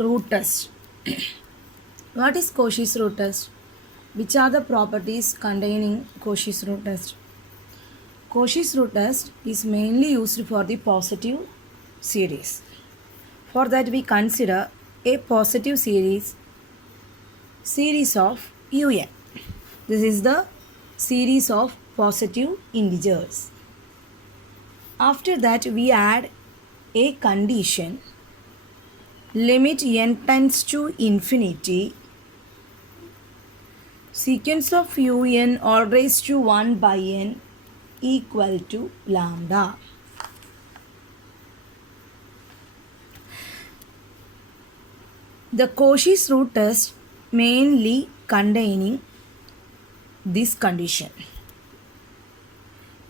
root test. What is Cauchy's root test? Which are the properties containing Cauchy's root test? Cauchy's root test is mainly used for the positive series. For that we consider a positive series of UN. This is the series of positive integers. After that we add a condition limit n tends to infinity sequence of un all raised to 1 by n equal to lambda. The Cauchy's root test mainly containing this condition.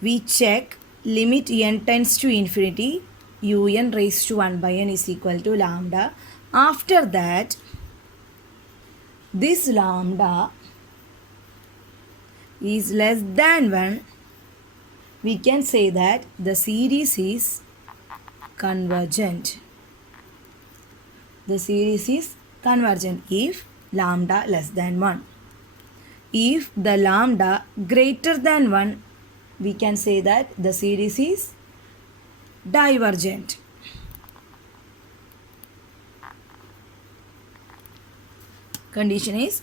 We check limit n tends to infinity un raised to 1 by n is equal to lambda. After that, this lambda is less than 1. We can say that the series is convergent. The series is convergent if lambda less than 1. If the lambda greater than 1, we can say that the series is divergent. Condition is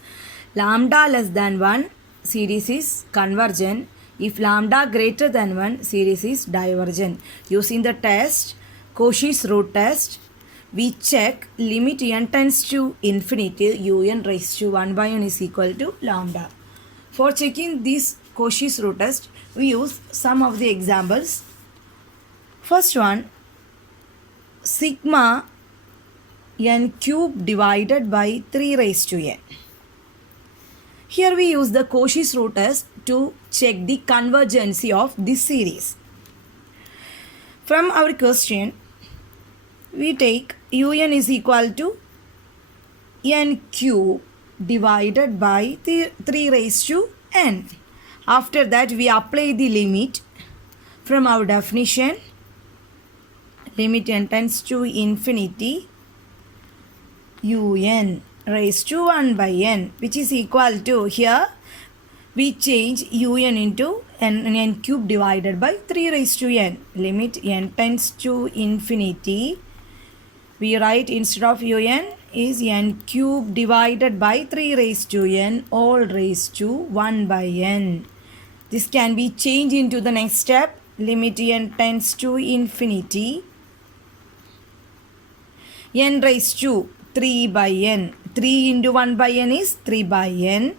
lambda less than 1, series is convergent. If lambda greater than 1, series is divergent. Using the test, Cauchy's root test, we check limit n tends to infinity un raised to 1 by n is equal to lambda. For checking this Cauchy's root test, we use some of the examples. First one, sigma n cube divided by 3 raised to n. Here we use the Cauchy's root test to check the convergency of this series. From our question, we take un is equal to n cube divided by 3 raised to n. After that, we apply the limit from our definition. Limit n tends to infinity un raised to 1 by n, which is equal to, here we change un into n cube divided by 3 raised to n. Limit n tends to infinity, we write instead of un is n cube divided by 3 raised to n all raised to 1 by n. This can be changed into the next step. Limit n tends to infinity n raised to 3 by n. 3 into 1 by n is 3 by n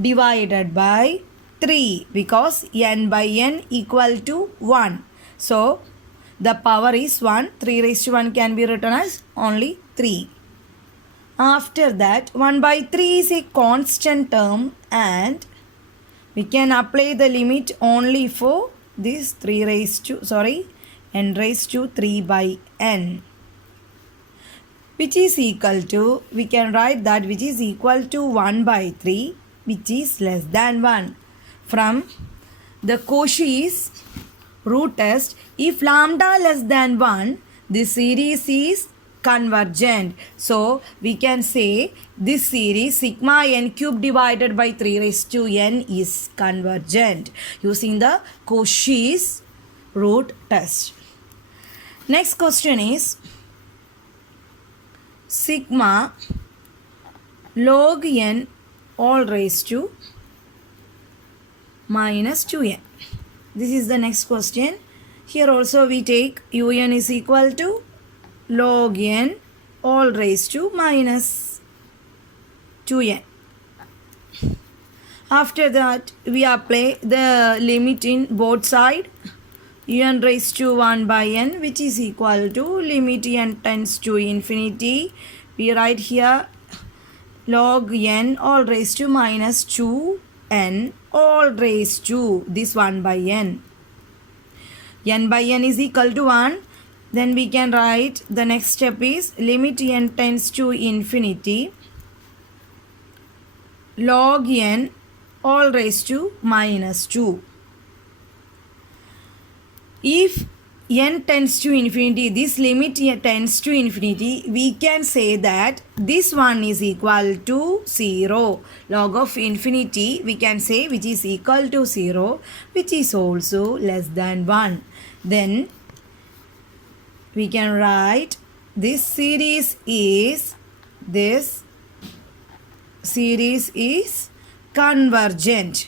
divided by 3 because n by n equal to 1. So, the power is 1. 3 raised to 1 can be written as only 3. After that, 1 by 3 is a constant term and we can apply the limit only for this n raised to 3 by n, which is equal to, we can write that which is equal to 1 by 3, which is less than 1. From the Cauchy's root test, if lambda less than 1, the series is convergent. So, we can say this series sigma n cube divided by 3 raised to n is convergent using the Cauchy's root test. Next question is sigma log n all raised to minus 2n. This is the next question. Here also we take un is equal to log n all raised to minus 2n. After that, we apply the limit in both sides. Un raised to 1 by n, which is equal to limit n tends to infinity. We write here log n all raised to minus 2n all raised to this 1 by n. N by n is equal to 1. Then we can write the next step is limit n tends to infinity log n all raised to minus 2. If n tends to infinity, this limit tends to infinity, we can say that this one is equal to 0. Log of infinity we can say which is equal to 0, which is also less than 1. Then we can write this series is convergent.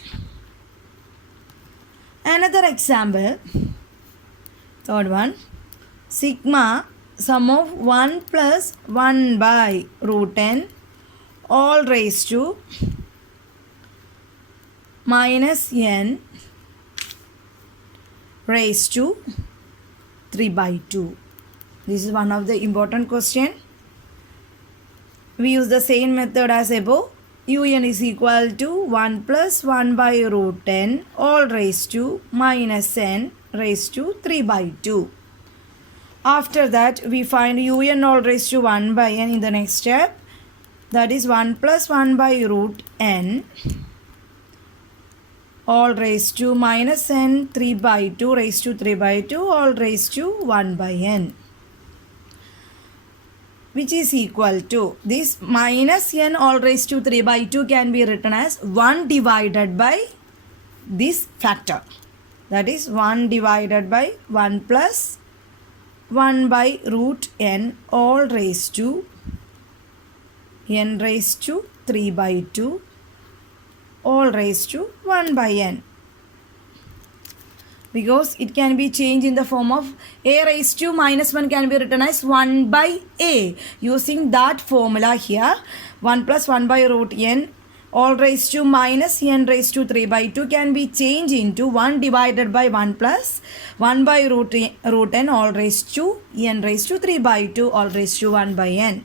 Another example, third one, sigma sum of 1 plus 1 by root n all raised to minus n raised to 3 by 2. This is one of the important question. We use the same method as above. Un is equal to 1 plus 1 by root n all raised to minus n raised to 3 by 2. After that, we find un all raised to 1 by n in the next step. That is 1 plus 1 by root n all raised to minus n 3 by 2 raised to 3 by 2 all raised to 1 by n, which is equal to this minus n all raised to 3 by 2 can be written as 1 divided by this factor. That is 1 divided by 1 plus 1 by root n all raised to n raised to 3 by 2 all raised to 1 by n. Because it can be changed in the form of a raised to minus 1 can be written as 1 by a. Using that formula here, 1 plus 1 by root n all raised to minus n raised to 3 by 2 can be changed into 1 divided by 1 plus 1 by root n all raised to n raised to 3 by 2 all raised to 1 by n,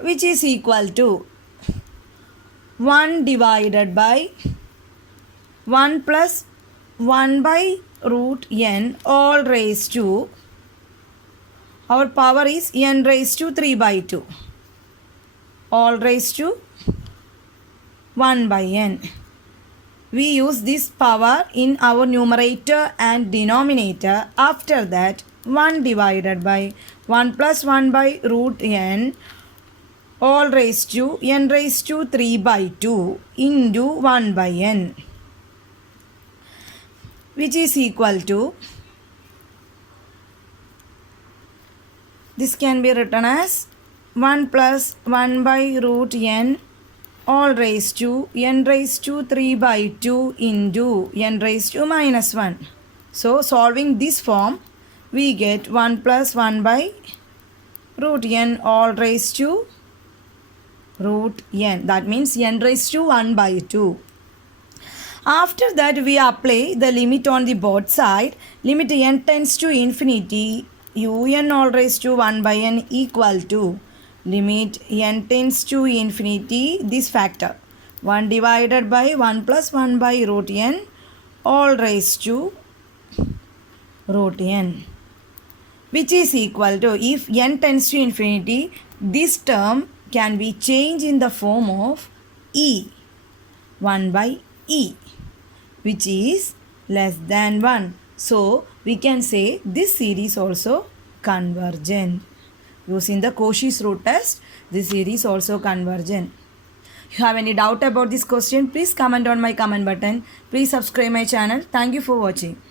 which is equal to 1 divided by 1 plus 1 by root n all raised to, our power is n raised to 3 by 2 all raised to 1 by n. We use this power in our numerator and denominator. After that, 1 divided by 1 plus 1 by root n all raised to n raised to 3 by 2 into 1 by n, which is equal to, this can be written as 1 plus 1 by root n all raised to n raised to 3 by 2 into n raised to minus 1. So solving this form, we get 1 plus 1 by root n all raised to root n. That means n raised to 1 by 2. After that, we apply the limit on the both side. Limit n tends to infinity, un all raised to 1 by n equal to limit n tends to infinity, this factor 1 divided by 1 plus 1 by root n all raised to root n, which is equal to, if n tends to infinity, this term can be changed in the form of e, 1 by e, which is less than 1. So we can say this series also convergent. Using the Cauchy's root test, this series also convergent. If you have any doubt about this question, please comment on my comment button. Please subscribe my channel. Thank you for watching.